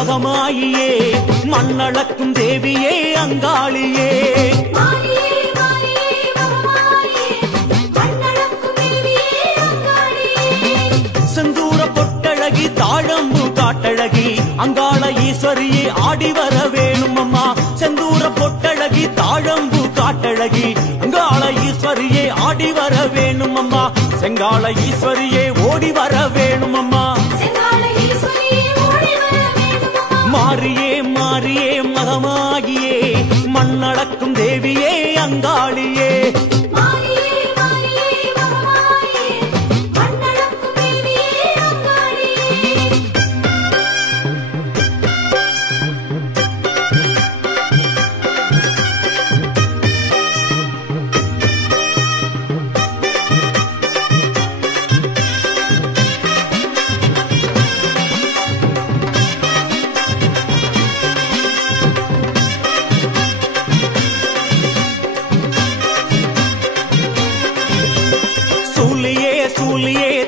மகமாயியே மண்ணளக்கும் தேவியே அங்காளியே செந்தூர பொட்டழகி தாழம்பு காட்டழகி அங்காள ஈஸ்வரியே ஆடி வர வேணும் அம்மா செந்தூர பொட்டழகி தாழம்பு காட்டழகி அங்காள ஈஸ்வரியே ஆடி வர வேணும் அம்மா செங்காள ஈஸ்வரியே ஓடி வர வேணும் அம்மா மாரியே மாரியே மகமாகியே மண்ணளக்கும் தேவியே அங்காளியே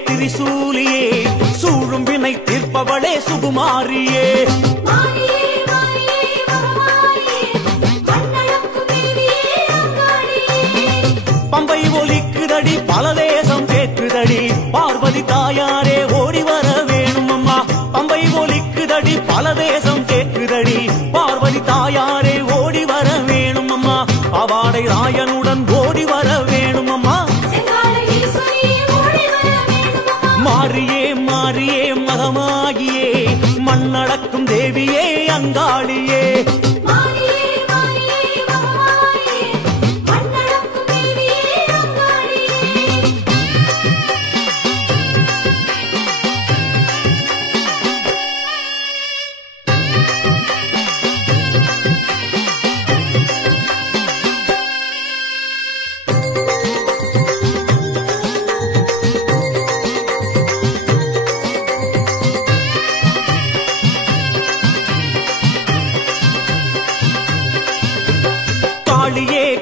திரிசூலியே சூழும் வினை தீர்ப்பவளே சுகுமாரியே பம்பை ஒலிக்குதடி பல தேசம் கேட்குதடி பார்வதி தாயாரே ஓடி வர வேணும் அம்மா பம்பை ஒலிக்குதடி பல தேசம் கேட்குதடி பார்வதி தாயாரே ஓடி வர வேணும் அம்மா அவாடை ராயனுடன் ஓடி வர வேணும் அம்மா மாரியே மாரியே மகமாகியே மண்ணளக்கும் தேவியே அங்காளியே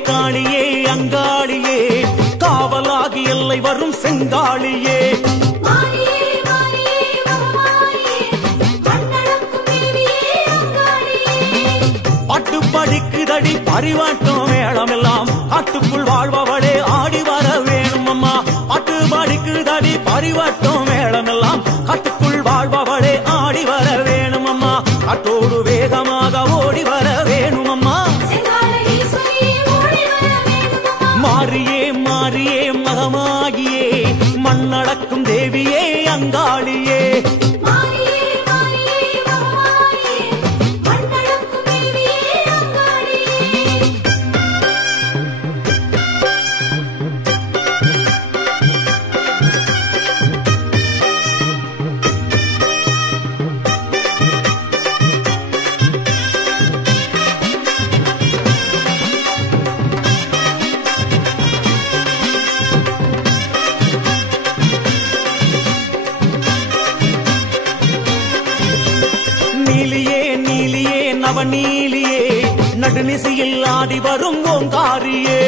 காளியே அங்காளியே காவலாகி எல்லை வரும் செங்காளியே பாட்டு படிக்குதடி பரிவாட்டம் மேளமெல்லாம் காட்டுக்குள் வாழ்பவளே ஆடி வர வேணும் அம்மா பாட்டு படிக்குதடி பரிவாட்டம் மேளமெல்லாம் காட்டுக்குள் வாழ்பவளே ஆடி வர வேணும் அம்மா காட்டோடு வேகமாக ஓடி வர வேணும் அம்மா மாரியே மாரியே மகமாகியே மண்ணளக்கும் தேவியே அங்காளியே நவநீலியே நடுநிசையில் ஆடி வரும் ஓங்காரியே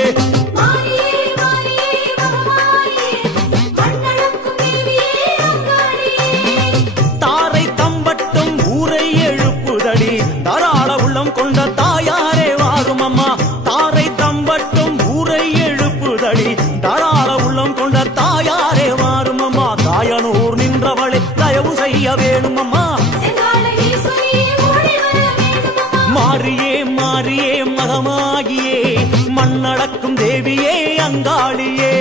தாரை தம்பட்டும் ஊரை எழுப்புதடி தாராள உள்ளம் கொண்ட தாயாரே வாரும் அம்மா தாரை தம்பட்டும் ஊரை எழுப்புதடி தாராள உள்ளம் கொண்ட தாயாரே வாரும் அம்மா தாயனூர் நின்றவளை தயவு செய்ய வேணும் அம்மா மாரியே மாரியே மகமாகியே மண்ணளக்கும் தேவியே அங்காளியே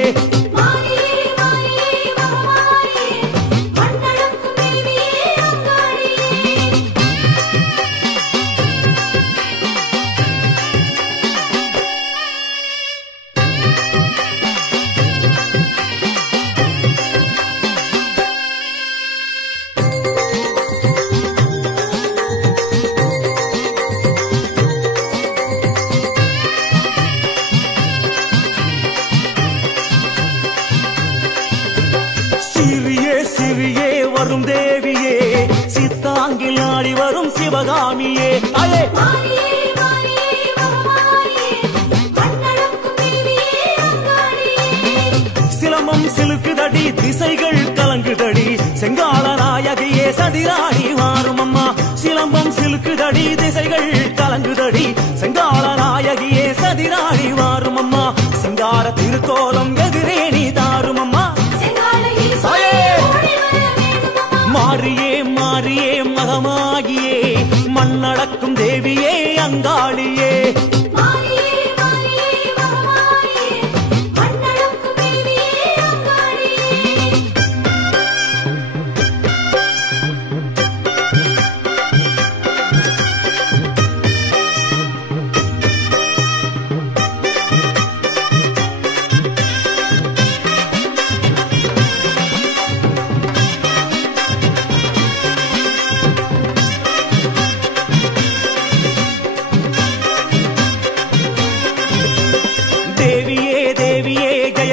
வரும் தேவியே சித்தாங்கில் ஆடி வரும் சிவகாமியே அலே சிலம்பம் சிலுக்குதடி திசைகள் கலங்குதடி செங்கால நாயகியே சதிராடி வாரும் அம்மா சிலம்பம் நடுங்குதடி திசைகள் கலங்குதடி செங்கால நாயகியே சதிராடி வாரும் அம்மா சிங்கார திருக்கோலம் எதிரே நீ தாரும் அம்மா மாறியே மாறியே மகமாகியே மண்ணடக்கும் தேவியே அங்காளியே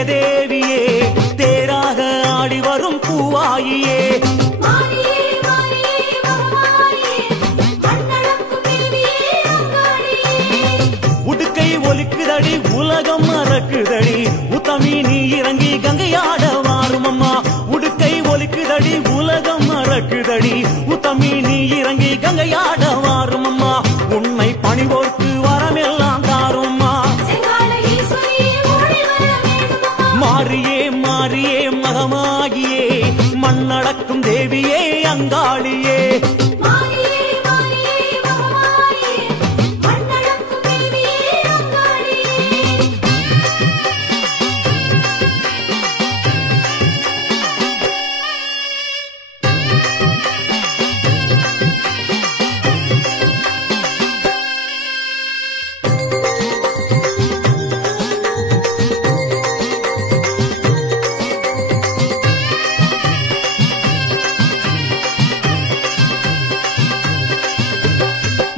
தேவியே தேராக ஆடி வரும் பூவாயியே உடுக்கை ஒலிக்குதடி உலகம் மறக்குதடி உத்தமி நீ இறங்கி கங்கையாட வாரும் அம்மா உடுக்கை ஒலிக்குதடி உலகம் மறக்குதடி உத்தமி நீ இறங்கி கங்கையாட வாரும் அம்மா உன்னை பணிவோர்க்கு வரமெல்லாம் தாரும் அம்மா மாறியே மாறியே மகமாகியே மண்ணடக்கும் தேவியே அங்காளியே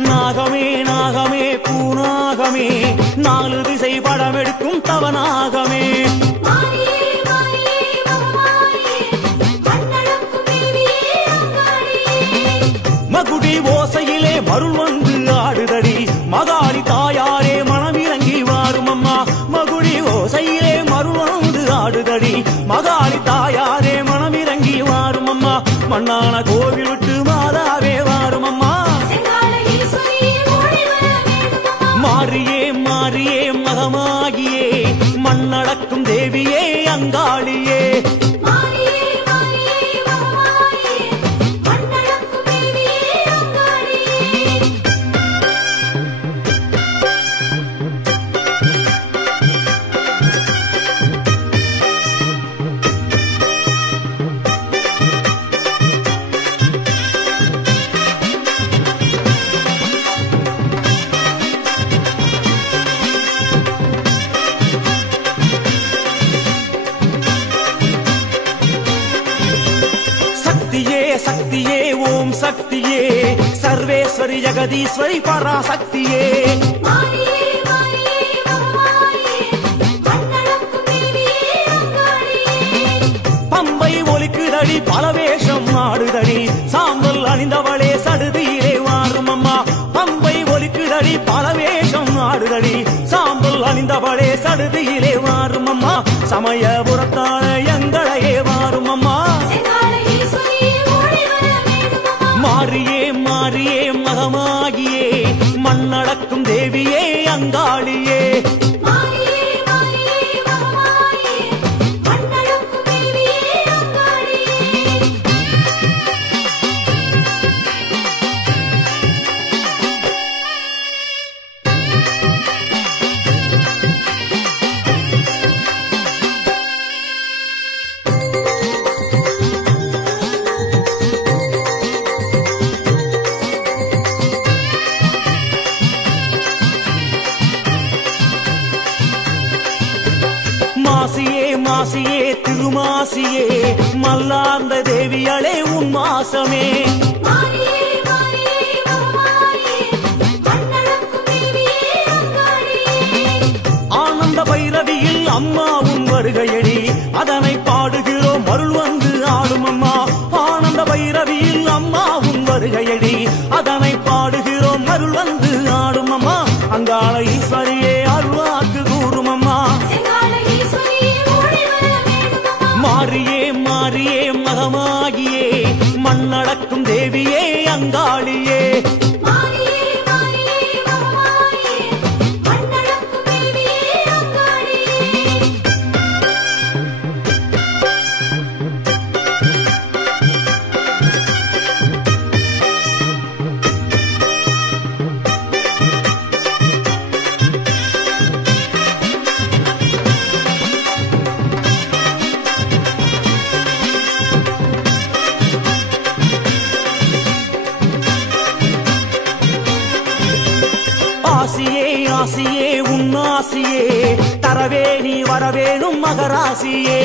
நாகமே நாகமே பூநாகமே நாலு திசை படமெடுக்கும் தவநாகமே மகுடி ஓசையிலே மருள் வந்து ஆடுதடி மகாளி தாயாரே மனமிறங்கி வாரும் அம்மா மகுடி ஓசையிலே மருள் வந்து ஆடுதடி மகாளி தாயாரே மனமிறங்கி வாரும் அம்மா மண்ணான கோவில் விட்டு மாதாவே வாரும் அம்மா மாறியே மாறியே மகமாகியே மண்ணடக்கும் தேவியே அங்காளியே சக்தியே ஓம் சக்தியே சர்வேஸ்வரி ஜெகதீஸ்வரி பராசக்தியே பம்பை ஒலிக்குதடி பலவேஷம் ஆடுதடி சாம்பல் அணிந்தவளே சடுதியிலே வாரும் அம்மா பம்பை ஒலிக்குதடி பலவேஷம் ஆடுதடி சாம்பல் அணிந்தவளே சடுதியிலே வாரும் அம்மா சமயபுரத்தான எங்களையே வாரும் அம்மா மாறியே மாறியே மகமாகியே மண்ணடக்கும் தேவியே அங்காளியே மாசியே திருமாசியே மல்லார்ந்த தேவியளே உன் மாசமே ஆனந்த பைரவியில் அம்மா உன் வருகையடி அதனை பாடுகிறோம் அருள் வந்து ஆடும் அம்மா ஆனந்த பைரவியில் அம்மா உன் வருகையடி அதனை பாடுகிறோம் அருள் வந்து ஆடும் அம்மா அங்காள ஈஸ்வரியே அருள்வாக்கு கூறும் அம்மா மாறியே மாறியே மகமாகியே மண்ணடக்கும் தேவியே அங்காளியே ஆசியே உன்னாசியே தரவே நீ வரவேணும் மகராசியே